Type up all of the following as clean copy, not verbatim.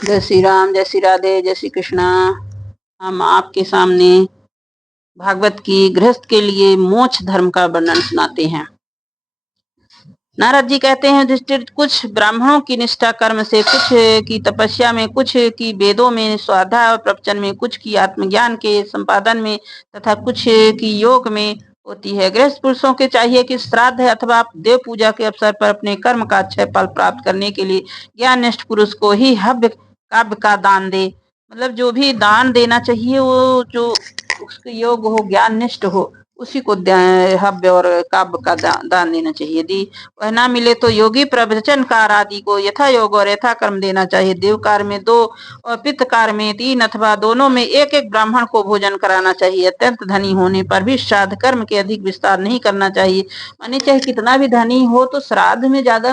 जय श्री राम, जय श्री राधे, जय श्री कृष्णा। हम आपके सामने भागवत की गृहस्थ के लिए मोक्ष धर्म का वर्णन सुनाते हैं। नारद जी कहते हैं, युधिष्ठिर, कुछ ब्राह्मणों की निष्ठा कर्म से, कुछ की तपस्या में, कुछ की वेदों में, स्वाध्याय और प्रवचन में, कुछ की आत्मज्ञान के संपादन में तथा कुछ की योग में होती है। गृहस्थ पुरुषों के चाहिए कि श्राद्ध अथवा देव पूजा के अवसर पर अपने कर्म का अक्षय फल प्राप्त करने के लिए ज्ञाननिष्ठ पुरुष को ही हव्य काव्य का दान दे। मतलब जो भी दान देना चाहिए वो जो उसके योग हो, ज्ञाननिष्ठ हो, उसी को हव्य और काव्य का दान देना चाहिए। यदि वह ना मिले तो योगी प्रवचनकार आदि को यथा योग और यथा कर्म देना चाहिए। देवकार में 2 और पित्तकार में 3 अथवा दोनों में 1-1 ब्राह्मण को भोजन कराना चाहिए। अत्यंत धनी होने पर भी श्राद्ध कर्म के अधिक विस्तार नहीं करना चाहिए। माने चाहे कितना भी धनी हो तो श्राद्ध में ज्यादा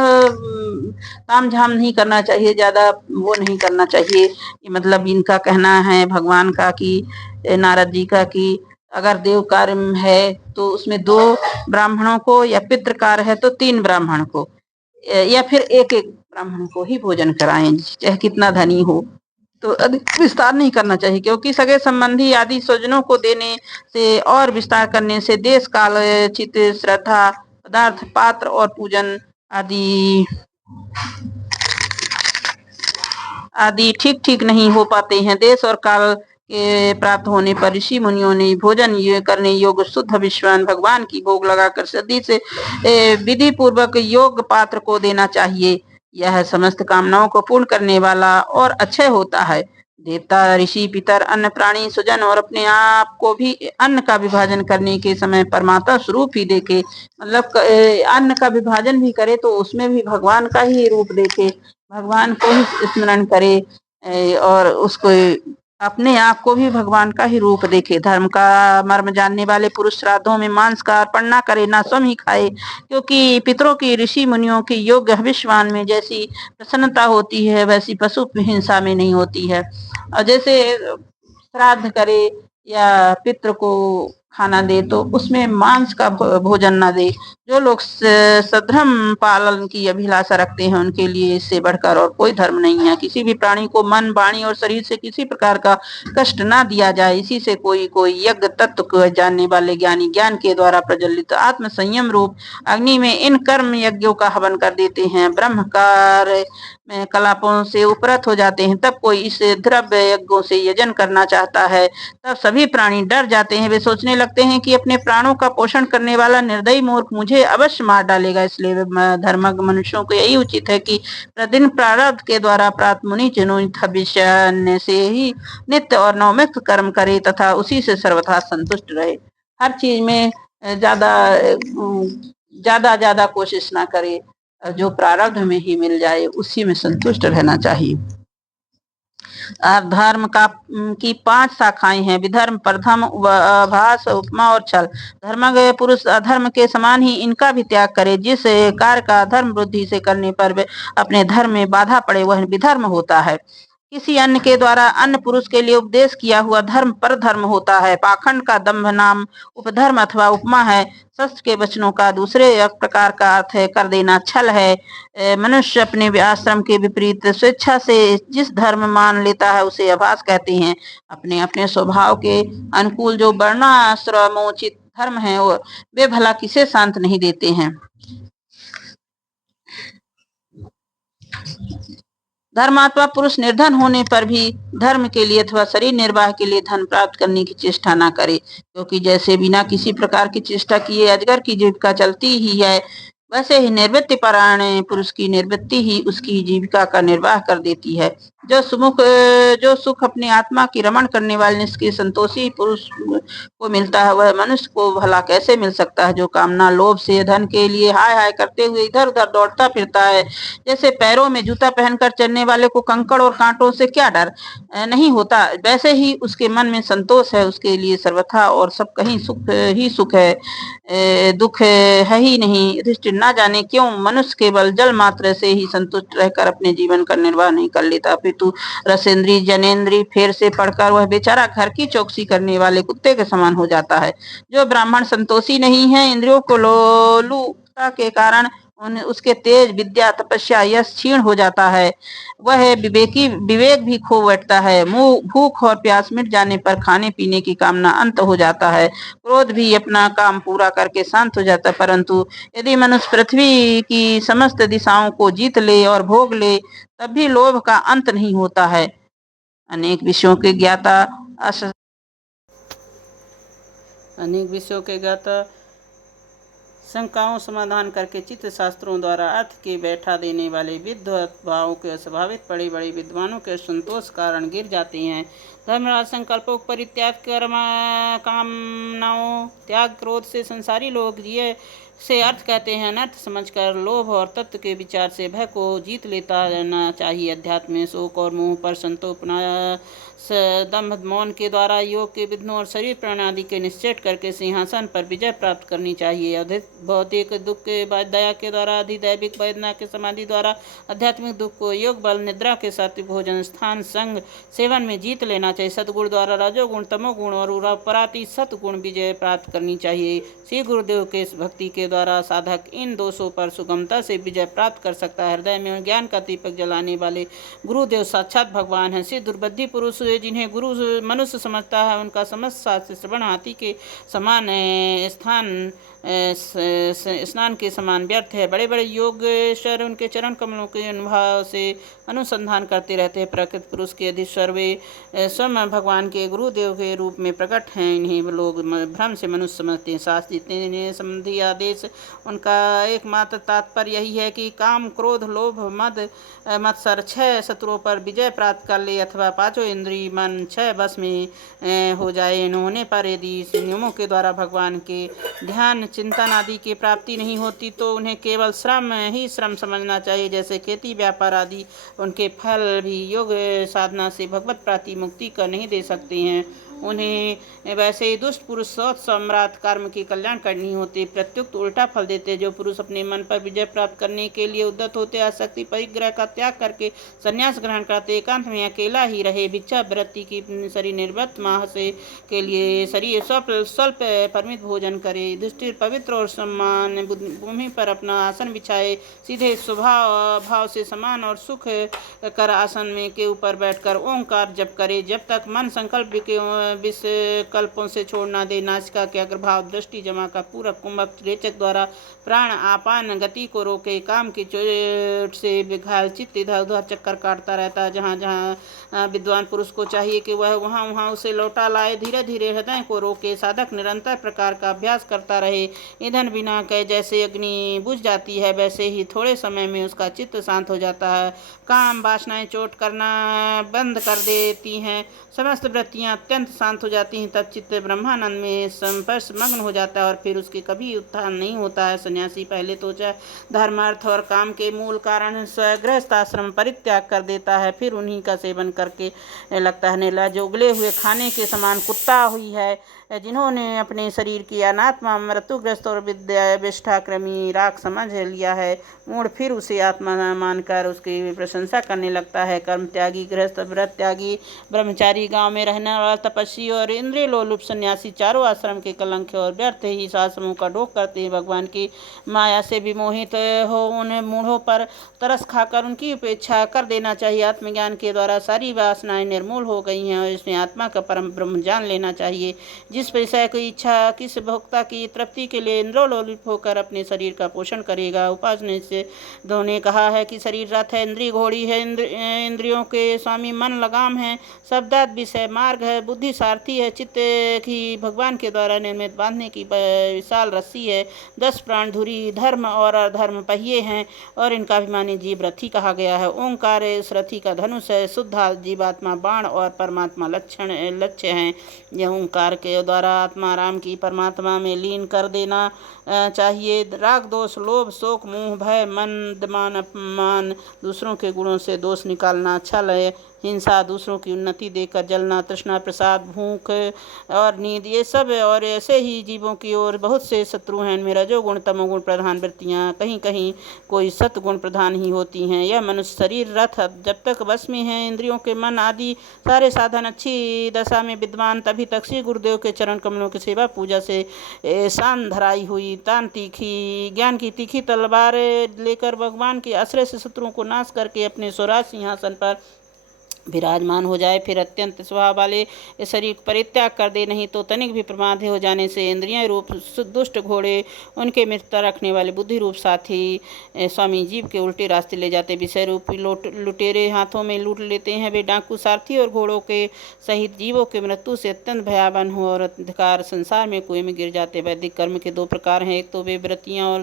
ताम झाम नहीं करना चाहिए, ज्यादा वो नहीं करना चाहिए। मतलब इनका कहना है भगवान का कि नारद जी का कि अगर देव कार्य है तो उसमें 2 ब्राह्मणों को, या पितृकार है तो 3 ब्राह्मण को, या फिर 1-1 ब्राह्मण को ही भोजन कराएं, चाहे कितना धनी हो। तो अधिक विस्तार नहीं करना चाहिए, क्योंकि सगे संबंधी आदि स्वजनों को देने से और विस्तार करने से देश काल चित श्रद्धा पदार्थ पात्र और पूजन आदि ठीक ठीक नहीं हो पाते हैं। देश और काल के प्राप्त होने पर ऋषि मुनियों ने भोजन करने योग्य शुद्ध विश्वान भगवान की भोग लगाकर सदी से विधि पूर्वक योग पात्र को देना चाहिए। यह समस्त कामनाओं को पूर्ण करने वाला और अक्षय होता है। देवता, ऋषि, पितर, अन्य प्राणी, सुजन और अपने आप को भी अन्न का विभाजन करने के समय परमात्मा स्वरूप ही देखे। मतलब अन्न का विभाजन भी करे तो उसमें भी भगवान का ही रूप देखे, भगवान को ही स्मरण करे और उसको अपने आप को भी भगवान का ही रूप देखे। धर्म का मर्म जानने वाले पुरुष श्राद्धों में मांस का अर्पण न करे, न स्वयं ही खाए, क्योंकि पितरों की, ऋषि मुनियों की योग्य हविष्वान में जैसी प्रसन्नता होती है वैसी पशु हिंसा में नहीं होती है। और जैसे श्राद्ध करे या पितृ को खाना दे तो उसमें मांस का भोजन न दे। जो लोग सधर्म पालन की अभिलाषा रखते हैं उनके लिए इससे बढ़कर और कोई धर्म नहीं है। किसी भी प्राणी को मन, वाणी और शरीर से किसी प्रकार का कष्ट ना दिया जाए, इसी से कोई यज्ञ तत्व को जानने वाले ज्ञानी ज्ञान के द्वारा प्रज्वलित आत्म संयम रूप अग्नि में इन कर्म यज्ञों का हवन कर देते हैं। ब्रह्म कार्य में कलापों से उपरत हो जाते हैं। तब कोई इस द्रव्य यज्ञों से यजन करना चाहता है, तब सभी प्राणी डर जाते हैं। वे सोचने लगते हैं कि अपने प्राणों का पोषण करने वाला निर्दयी मूर्ख मुझे अवश्य मार डालेगा। इसलिए धर्मज्ञ मनुष्यों को यही उचित है कि प्रतिदिन प्रारब्ध के द्वारा प्राप्त मुनि चिन्हित हविष्य से ही नित्य और नवमित कर्म करे तथा उसी से सर्वथा संतुष्ट रहे। हर चीज में ज्यादा कोशिश ना करे, जो प्रारब्ध में ही मिल जाए उसी में संतुष्ट रहना चाहिए। धर्म की 5 शाखाएं हैं: विधर्म, परधर्म, आभास, उपमा और छल। धर्मज्ञ पुरुष अधर्म के समान ही इनका भी त्याग करे। जिस कार्य का धर्म बुद्धि से करने पर अपने धर्म में बाधा पड़े वह विधर्म होता है। किसी अन्य के द्वारा अन्य पुरुष के लिए उपदेश किया हुआ धर्म पर धर्म होता है। पाखंड का दंभ नाम उपधर्म अथवा उपमा है। शस्त्र के वचनों का दूसरे प्रकार का अर्थ है कर देना, छल है। मनुष्य अपने आश्रम के विपरीत स्वेच्छा से जिस धर्म मान लेता है उसे आभास कहते हैं। अपने अपने स्वभाव के अनुकूल जो वर्णाश्रमोचित धर्म है वे भला किसे शांत नहीं देते हैं। धर्मात्मा पुरुष निर्धन होने पर भी धर्म के लिए अथवा शरीर निर्वाह के लिए धन प्राप्त करने की चेष्टा न करे, क्योंकि जैसे बिना किसी प्रकार की चेष्टा किए अजगर की जीविका चलती ही है, वैसे ही निवृत्ति परायण पुरुष की निवृत्ति ही उसकी जीविका का निर्वाह कर देती है। जो सुख अपनी आत्मा की रमण करने वाले निष्क्रिय संतोषी पुरुष को मिलता है वह मनुष्य को भला कैसे मिल सकता है, जो कामना लोभ से धन के लिए हाय हाय करते हुए इधर उधर दौड़ता फिरता है। जैसे पैरों में जूता पहनकर चलने वाले को कंकड़ और कांटों से क्या डर नहीं होता, वैसे ही उसके मन में संतोष है, उसके लिए सर्वथा और सब कहीं सुख ही सुख है, दुख है ही नहीं। युधिष्ठिर ना जाने क्यों मनुष्य केवल जल मात्र से ही संतुष्ट रहकर अपने जीवन का निर्वाह नहीं कर लेता, अपितु रसेंद्री जनेन्द्री फेर से पढ़कर वह बेचारा घर की चौकसी करने वाले कुत्ते के समान हो जाता है। जो ब्राह्मण संतोषी नहीं है, इंद्रियों को लोलुपता के कारण उसके तेज, विद्या, तपस्या, यश क्षीण हो जाता है। वह विवेक भी खो बैठता है। मुंह भूख और प्यास मिट जाने पर खाने पीने की कामना अंत हो जाता है। क्रोध भी अपना काम पूरा करके शांत हो जाता है। परंतु यदि मनुष्य पृथ्वी की समस्त दिशाओं को जीत ले और भोग ले, तब भी लोभ का अंत नहीं होता है। अनेक विषयों के ज्ञाता शंकाओं समाधान करके चित्त शास्त्रों द्वारा अर्थ के बैठा देने वाले विद्वत भावों के अस्वाभाविक बड़े बड़े विद्वानों के संतोष कारण गिर जाते हैं। धर्मराज संकल्पों परित्याग कामनाओं त्याग क्रोध से संसारी लोग ये से अर्थ कहते हैं। अनर्थ समझकर लोभ और तत्व के विचार से भय को जीत लेता रहना चाहिए। अध्यात्म में शोक और मोह पर संतोषना दम्भ मौन के द्वारा योग के विघ्नों और शरीर प्रणादि के निश्चेट करके सिंहासन पर विजय प्राप्त करनी चाहिए। अधिक भौतिक दुख के बाद दया के द्वारा, अधिदैविक वेदना के समाधि द्वारा आध्यात्मिक दुख को योग बल, निद्रा के सात्विक भोजन, स्थान, संग, सेवन में जीत लेना चाहिए। सदगुण द्वारा रजोगुण, तमोगुण और पराति सतगुण विजय प्राप्त करनी चाहिए। श्री गुरुदेव के भक्ति के द्वारा साधक इन दोषों पर सुगमता से विजय प्राप्त कर सकता है। हृदय में ज्ञान का दीपक जलाने वाले गुरुदेव साक्षात भगवान हैं। श्री दुर्बुद्धि पुरुष जिन्हें गुरु मनुष्य समझता है, उनका समस्त शास्त्र श्रवण हाथी के समान स्नान के समान व्यर्थ है। बड़े बड़े योगेश्वर उनके चरण कमलों के अनुभव से अनुसंधान करते रहते हैं। प्रकृत पुरुष के अधीश्वर वे स्वयं भगवान के गुरुदेव के रूप में प्रकट हैं। इन्हीं लोग भ्रम से मनुष्य समझते हैं। शास्त्र जितने संबंधी आदेश उनका एकमात्र तात्पर्य यही है कि काम, क्रोध, लोभ, मद, मत्सर 6 शत्रुओं पर विजय प्राप्त कर ले अथवा पांचों इंद्रिय मन 6 बस में हो जाए। इन्होंने पर यदि इस नियमों के द्वारा भगवान के ध्यान, चिंतन आदि की प्राप्ति नहीं होती तो उन्हें केवल श्रम ही श्रम समझना चाहिए। जैसे खेती, व्यापार आदि उनके फल भी योग साधना से भगवत प्राप्ति मुक्ति का नहीं दे सकते हैं। उन्हें वैसे ही दुष्ट पुरुष सौत सम्राट कर्म की कल्याण करनी होती, प्रत्युक्त उल्टा फल देते। जो पुरुष अपने मन पर विजय प्राप्त करने के लिए उद्यत होते, आसक्ति परिग्रह का त्याग करके संन्यास ग्रहण करते, एकांत में अकेला ही रहे, भिक्षा वृत्ति की शरीर निर्वृत्त माह से के लिए शरीर स्वल्प परिमित भोजन करे, दृष्टि पवित्र और सम्मान भूमि पर अपना आसन बिछाए, सीधे स्वभाव भाव से समान और सुख कर आसन में के ऊपर बैठकर ओंकार जप करे। जब तक मन संकल्प विकल्पों से छोड़ना दे, नासिका के अग्रभाव, दृष्टि जमा का पूरक कुंभक रेचक द्वारा प्राण आपान गति को रोके, काम की चोट से बेघायल चित्त इधर उधर चक्कर काटता रहता है। जहाँ जहाँ विद्वान पुरुष को चाहिए कि वह वहाँ वहाँ उसे लौटा लाए। धीरे धीरे हृदय को रोके, साधक निरंतर प्रकार का अभ्यास करता रहे। ईंधन बिना के जैसे अग्नि बुझ जाती है, वैसे ही थोड़े समय में उसका चित्त शांत हो जाता है। काम वासनाएं चोट करना बंद कर देती हैं, समस्त वृत्तियां अत्यंत शांत हो जाती हैं। तब चित्त ब्रह्मानंद में संपर्श मग्न हो जाता है और फिर उसके कभी उत्थान नहीं होता है। सन्यासी पहले तो धर्म, अर्थ और काम के मूल कारण स्वगृहस्थ आश्रम परित्याग कर देता है, फिर उन्हीं का सेवन करके लगता है निर्लज। जो उगले हुए खाने के समान कुत्ता हुई है, जिन्होंने अपने शरीर की अनात्मा, मृत्युग्रस्त और विष्ठाक्रमी राख समझ लिया है, मूढ़ फिर उसे आत्मा मानकर उसकी प्रशंसा करने लगता है। कर्म त्यागी, गृहस्थ, व्रत त्यागी, ब्रह्मचारी, गांव में रहने वाला तपस्वी और इंद्रिय लोलुप सन्यासी चारों आश्रम के कलंक और व्यर्थ ही आश्रमों का ढोक करते हैं। भगवान की माया से विमोहित हो उन मूढ़ों पर तरस खाकर उनकी उपेक्षा कर देना चाहिए। आत्मज्ञान के द्वारा सारी वासनाएं निर्मूल हो गई हैं और इसमें आत्मा का परम ब्रह्म जान लेना चाहिए। जिस विषय की इच्छा, किस भोक्ता की तृप्ति के लिए इंद्रियोलोलुप होकर अपने शरीर का पोषण करेगा। उपासना से ने कहा है कि शरीर रथ है, इंद्रिय घोड़ी है, इंद्रियों के स्वामी मन लगाम है, शब्दात विषय मार्ग है, बुद्धि सारथी है, चित्त की भगवान के द्वारा निर्मित बांधने की विशाल रस्सी है, 10 प्राण धुरी, धर्म और अधर्म पहिए हैं और इनका अभिमानी जीव रथी कहा गया है। ओंकार इस रथी का धनुष है, शुद्ध जीवात्मा बाण और परमात्मा लक्ष्य हैं। यह ओंकार के द्वारा आत्मा राम की परमात्मा में लीन कर देना चाहिए। राग, दोष, लोभ, शोक, मोह, भय, मन, मान, अपमान, दूसरों के गुणों से दोष निकालना, छल, हिंसा, दूसरों की उन्नति देखकर जलना, तृष्णा, प्रसाद, भूख और नींद, ये सब और ऐसे ही जीवों की ओर बहुत से शत्रु हैं। इनमें रजोगुण तमोगुण प्रधान वृत्तियाँ कहीं कहीं कोई सत्गुण प्रधान ही होती हैं। यह मनुष्य शरीर रथ जब तक वश में है, इंद्रियों के मन आदि सारे साधन अच्छी दशा में विद्वान, तभी तक श्री गुरुदेव के चरण कमलों की सेवा पूजा से शान धराई हुई तान तीखी ज्ञान की तीखी तलवार लेकर भगवान के आश्रय से शत्रुओं को नाश करके अपने स्वराज सिंहासन पर विराजमान हो जाए, फिर अत्यंत स्वभाव वाले इस शरीर को परित्याग कर दे, नहीं तो तनिक भी प्रमाद हो जाने से इंद्रिय रूप दुष्ट घोड़े, उनके मित्रता रखने वाले बुद्धि रूप साथी स्वामी जीव के उल्टे रास्ते ले जाते, विषय रूपी लुटेरे हाथों में लूट लेते हैं। वे डाकू सारथी और घोड़ों के सहित जीवों के मृत्यु से अत्यंत भयावन हो और अधिकार संसार में कुएं में गिर जाते। वैदिक कर्म के दो प्रकार हैं, एक तो वे वृत्तियाँ और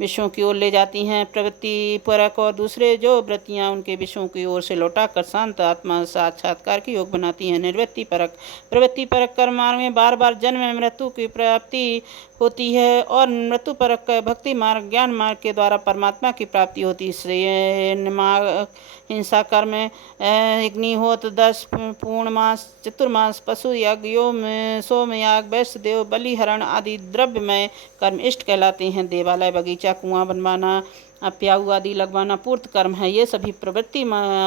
विषयों की ओर ले जाती हैं प्रवृत्ति परक, और दूसरे जो वृत्तियाँ उनके विषयों की ओर से लौटा कर शांत आत्मा साक्षात्कार की योग बनाती है। निवृत्ति परक प्रवृत्ति परक कर्म मार्ग में बार बार जन्म मृत्यु की प्राप्ति होती है, और मृत्यु परक भक्ति मार्ग ज्ञान मार्ग के द्वारा परमात्मा की प्राप्ति होती है। हिंसा कर्म, अग्निहोत्र, 10 पूर्णमास, चतुर्मास, पशु यज्ञ, सोमयाग, वैश्यदेव, बलिहरण आदि द्रव्यमय कर्म इष्ट कहलाते हैं। देवालय, बगीचा, कुआं बनवाना, प्याऊ आदि लगवाना पूर्त कर्म है। ये सभी प्रवृत्ति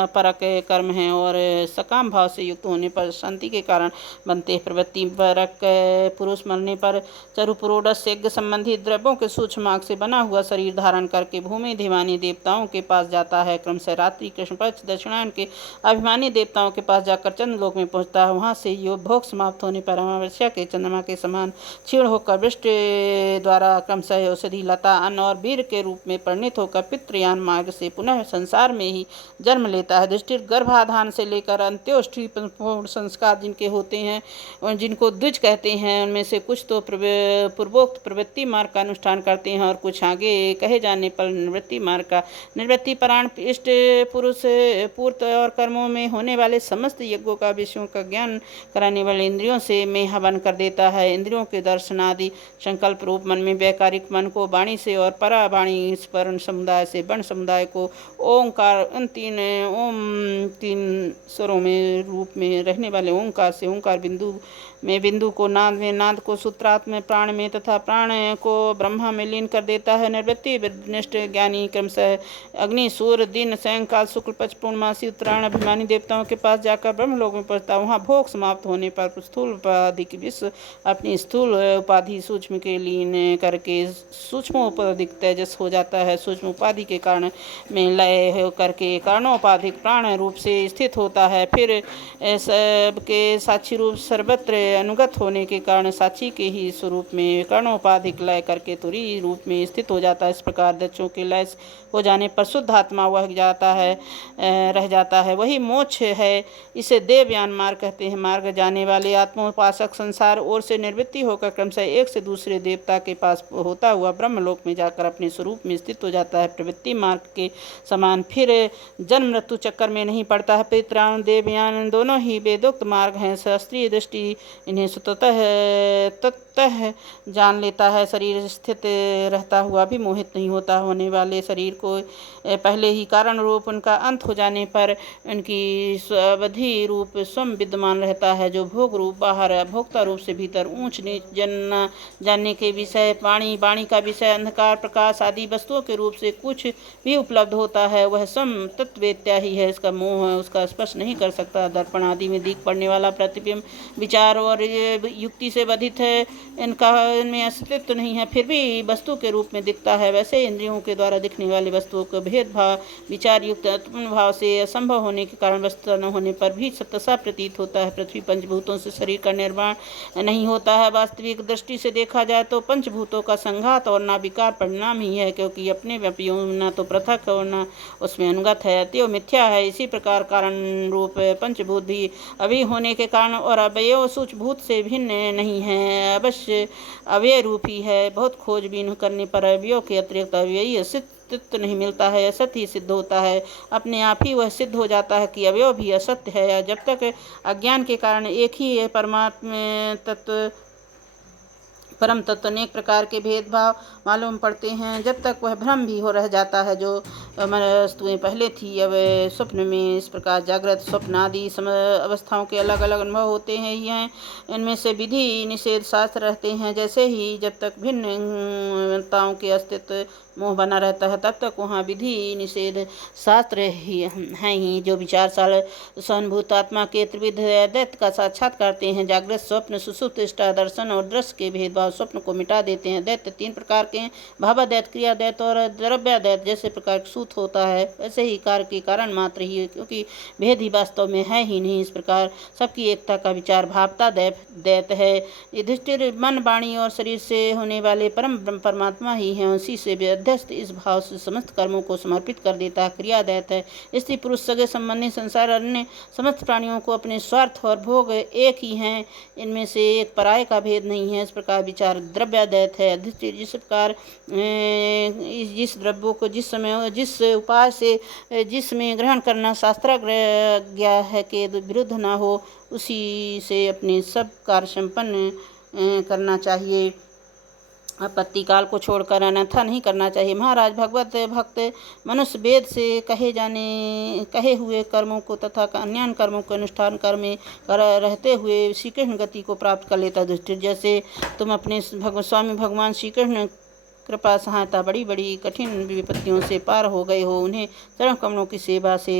परक कर्म हैं और सकाम भाव से युक्त होने पर शांति के कारण बनते हैं। प्रवृत्ति परक पुरुष मरने पर चरुपुरोडस यज्ञ संबंधी द्रव्यों के सूक्ष्म आग से बना हुआ शरीर धारण करके भूमि देवानी देवताओं के पास जाता है। क्रमशः रात्रि कृष्ण पक्ष दक्षिणायन के अभिमानी देवताओं के पास जाकर चंद्रलोक में पहुंचता है। वहां से योग भोग समाप्त होने पर अमावस्या के चंद्रमा के समान क्षीण होकर वृष्टि द्वारा क्रमशः औषधि, लता, अन्न और वीर के रूप में परिणित होकर पितृयान मार्ग से पुनः संसार में ही जन्म लेता है। दृष्टि गर्भाधान से लेकर अंत्योष्टि पूर्ण संस्कार जिनके होते हैं और जिनको द्विज कहते हैं, उनमें से कुछ तो पूर्वोक्त प्रवृत्ति मार्ग का अनुष्ठान करते हैं और कुछ आगे कहे जाने पर निवृत्ति मार्ग का। निवृत्ति परायण इष्ट पुरुष पूर्त और कर्मों में होने वाले समस्त यज्ञों का विषयों का ज्ञान कराने वाले इंद्रियों से में हवन कर देता है। इंद्रियों के दर्शन आदि संकल्प रूप मन में वैकारिक मन को वाणी से और परा वाणी स्मरण समुदाय से वर्ण समुदाय को ओंकार, उन तीन स्वरों में रूप में रहने वाले ओंकार से ओंकार बिंदु में, बिंदु को नाद में, नाद को सूत्रार्थ में, प्राण में तथा प्राण को ब्रह्मा में लीन कर देता है। निवृत्ति निष्ठ ज्ञानी क्रमशः अग्नि, सूर्य, दिन, सायंकाल, शुक्ल पक्ष, पूर्णमासी, उत्तरायण अभिमानी देवताओं के पास जाकर ब्रह्मलोक में पहुंचता है। वहाँ भोग समाप्त होने पर स्थूल उपाधि की विश्व अपनी स्थूल उपाधि सूक्ष्म के लीन करके सूक्ष्म उपाधिक तेजस हो जाता है। सूक्ष्म उपाधि के कारण में लय करके कारणोपाधिक प्राण रूप से स्थित होता है। फिर सबके साक्षी रूप सर्वत्र अनुगत होने के कारण साक्षी के ही स्वरूप में कर्णोपाधिक लय करके तुरी रूप में स्थित हो जाता है। इस प्रकार दक्षों के लय हो जाने पर शुद्ध आत्मा वह रह जाता है, वही मोक्ष है। इसे देवयान मार्ग कहते हैं। मार्ग जाने वाले आत्मोपासक संसार ओर से निवृत्ति होकर क्रमशः एक से दूसरे देवता के पास होता हुआ ब्रह्मलोक में जाकर अपने स्वरूप में स्थित हो जाता है। प्रवृत्ति मार्ग के समान फिर जन्म मृत्यु चक्कर में नहीं पड़ता है। पितृयान देवयान दोनों ही वेदोक्त मार्ग हैं। शास्त्रीय दृष्टि इन्हें तत्तः जान लेता है। शरीर स्थित रहता हुआ भी मोहित नहीं होता। होने वाले शरीर को पहले ही कारण रूप उनका अंत हो जाने पर उनकी अवधि रूप स्वयं विद्यमान रहता है। जो भोग रूप बाहर, भोक्ता रूप से भीतर, ऊंच नीच जानने के विषय, वाणी का विषय, अंधकार प्रकाश आदि वस्तुओं के रूप से कुछ भी उपलब्ध होता है वह स्वयं तत्वेत्या ही है। इसका मोह उसका स्पर्श नहीं कर सकता। दर्पण आदि में दिख पड़ने वाला प्रतिबिंब विचार और युक्ति से बाधित है, इनमें अस्तित्व नहीं है, फिर भी वस्तु के रूप में दिखता है। वैसे इंद्रियों के द्वारा दिखने वाली वस्तुओं को भेदभाव विचार युक्त आत्म भाव से असंभव होने के कारण वस्तु न होने पर भी सत्सा प्रतीत होता है। पृथ्वी पंचभूतों से शरीर का निर्माण नहीं होता है। वास्तविक दृष्टि से देखा जाए तो पंचभूतों का संघात और ना विकार परिणाम ही है, क्योंकि अपने व्यापियों न तो पृथक और न उसमें अनुगत है, अतएव मिथ्या है। इसी प्रकार कारण रूप पंचभूत भी अभी होने के कारण और अवयव सूक्ष्मभूत से भिन्न नहीं है, अवश्य अवयव रूप ही है। बहुत खोजबीन करने पर अवयव के अतिरिक्त अवयवी अस्तित्व नहीं मिलता है, असत्य ही सिद्ध होता है। अपने आप ही वह सिद्ध हो जाता है कि अवयव भी असत्य है। जब तक अज्ञान के कारण एक ही परमात्मा तत्व परम तत्व अनेक प्रकार के भेदभाव मालूम पड़ते हैं। जब तक वह भ्रम भी हो रह जाता है जो वस्तुएं पहले थी अब स्वप्न में। इस प्रकार जागृत स्वप्न आदि अवस्थाओं के अलग अलग अनुभव होते हैं ही हैं। इनमें से विधि निषेध शास्त्र रहते हैं। जैसे ही जब तक भिन्नताओं के अस्तित्व मोह बना रहता है तब तक वहाँ विधि निषेध शास्त्र ही हैं ही, जो विचारशाल सहानुभूत आत्मा के त्रिविध अद्वैत का साक्षात करते हैं। जागृत स्वप्न सुषुप्त इष्टा दर्शन और दृश्य के भेदभाव स्वप्न को मिटा देते हैं। दैत्य तीन प्रकार के हैं, भावादैत, क्रियादैत और द्रव्यादैत। जैसे प्रकार सूत होता है वैसे ही कार्य के कारण मात्र ही, क्योंकि भेद ही वास्तव में है ही नहीं। इस प्रकार सबकी एकता का विचार भावता दैत है। युधिष्ठिर मन वाणी और शरीर से होने वाले परम ब्रह्म परमात्मा ही हैं, उसी से अध्यस्त इस भाव से समस्त कर्मों को समर्पित कर देता है। क्रियादैत है, स्त्री पुरुष सगे संबंधी संसार अन्य समस्त प्राणियों को अपने स्वार्थ और भोग एक ही हैं, इनमें से एक पराये का भेद नहीं है। इस प्रकार विचार द्रव्यादैत है। अधिष्ठित जिस प्रकार जिस द्रव्यों को जिस समय जिस उपाय से जिसमें ग्रहण करना शास्त्र गया है के विरुद्ध न हो, उसी से अपने सब कार्य संपन्न करना चाहिए। आपत्ति काल को छोड़कर अन्यथा नहीं करना चाहिए। महाराज, भगवत भक्त मनुष्य वेद से कहे हुए कर्मों को तथा अन्य कर्मों को अनुष्ठान कर्म कर रहते हुए श्री कृष्ण गति को प्राप्त कर लेता। दुष्ट जैसे तुम अपने स्वामी भगवान श्री कृष्ण कृपा सहायता बड़ी बड़ी कठिन विपत्तियों से पार हो गए हो। उन्हें चरण कमलों की सेवा से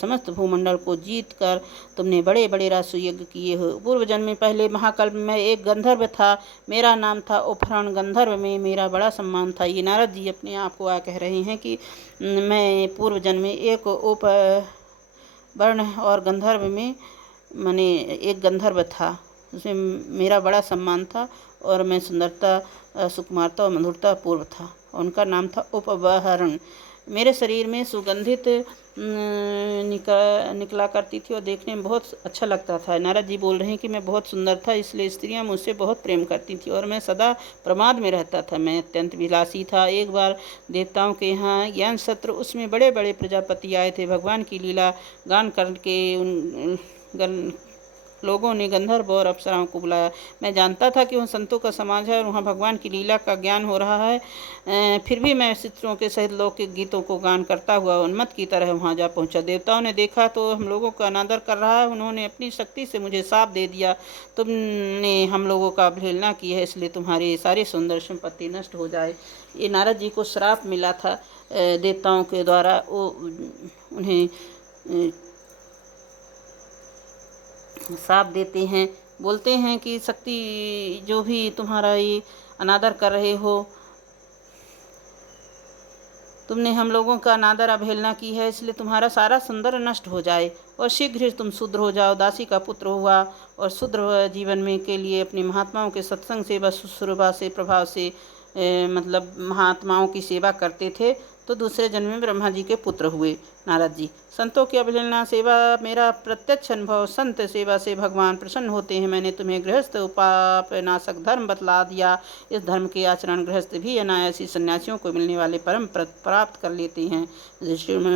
समस्त भूमंडल को जीत कर तुमने बड़े बड़े राजसूय यज्ञ किए हो। पूर्व जन्म में पहले महाकल्प में एक गंधर्व था, मेरा नाम था उपहरण। गंधर्व में मेरा बड़ा सम्मान था। ये नारद जी अपने आप को कह रहे हैं कि मैं पूर्व जन्म में एक उपवर्ण और गंधर्व में माने एक गंधर्व था, उसमें मेरा बड़ा सम्मान था और मैं सुंदरता सुकुमारता और मधुरता पूर्व था। उनका नाम था उपहरण। मेरे शरीर में सुगंधित निकला करती थी और देखने में बहुत अच्छा लगता था। नारद जी बोल रहे हैं कि मैं बहुत सुंदर था, इसलिए स्त्रियां मुझसे बहुत प्रेम करती थी और मैं सदा प्रमाद में रहता था। मैं अत्यंत विलासी था। एक बार देवताओं के यहाँ ज्ञान सत्र, उसमें बड़े बड़े प्रजापति आए थे। भगवान की लीला गान करके उन लोगों ने गंधर्व और अप्सराओं को बुलाया। मैं जानता था कि वह संतों का समाज है और वहाँ भगवान की लीला का ज्ञान हो रहा है, फिर भी मैं चित्रों के सहित लौकिक गीतों को गान करता हुआ उन्मत्त की तरह वहाँ जा पहुँचा। देवताओं ने देखा तो हम लोगों का अनादर कर रहा है। उन्होंने अपनी शक्ति से मुझे शाप दे दिया, तुमने हम लोगों का अवहेलना की है, इसलिए तुम्हारी सारी सुंदर संपत्ति नष्ट हो जाए। ये नारद जी को श्राप मिला था देवताओं के द्वारा। वो उन्हें श्राप देते हैं, बोलते हैं कि शक्ति जो भी तुम्हारा ये अनादर कर रहे हो, तुमने हम लोगों का अनादर अवहेलना की है, इसलिए तुम्हारा सारा सुंदर नष्ट हो जाए और शीघ्र ही तुम शूद्र हो जाओ। दासी का पुत्र हुआ और शूद्र जीवन में के लिए अपने महात्माओं के सत्संग सेवा शुश्रूषा से प्रभाव से मतलब महात्माओं की सेवा करते थे, तो दूसरे जन्म में ब्रह्मा जी के पुत्र हुए। नारद जी, संतों की अवहेलना सेवा मेरा प्रत्यक्ष अनुभव। संत सेवा से भगवान प्रसन्न होते हैं। मैंने तुम्हें गृहस्थ उपापनाशक धर्म बतला दिया। इस धर्म के आचरण गृहस्थ भी अनायासी सन्यासियों को मिलने वाले परम प्राप्त कर लेते हैं।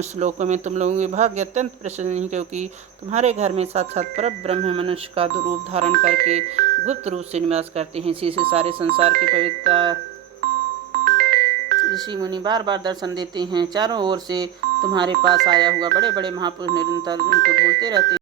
श्लोकों में तुम लोगों के भाग्य अत्यंत प्रसन्न है, क्योंकि तुम्हारे घर में साक्षात पर ब्रह्म मनुष्य का रूप धारण करके गुप्त रूप से निवास करते हैं। इसी से सारे संसार की पवित्रता ऋषि मुनि बार बार दर्शन देते हैं। चारों ओर से तुम्हारे पास आया हुआ बड़े बड़े महापुरुष निरंतर उनको ढूंढते रहते हैं।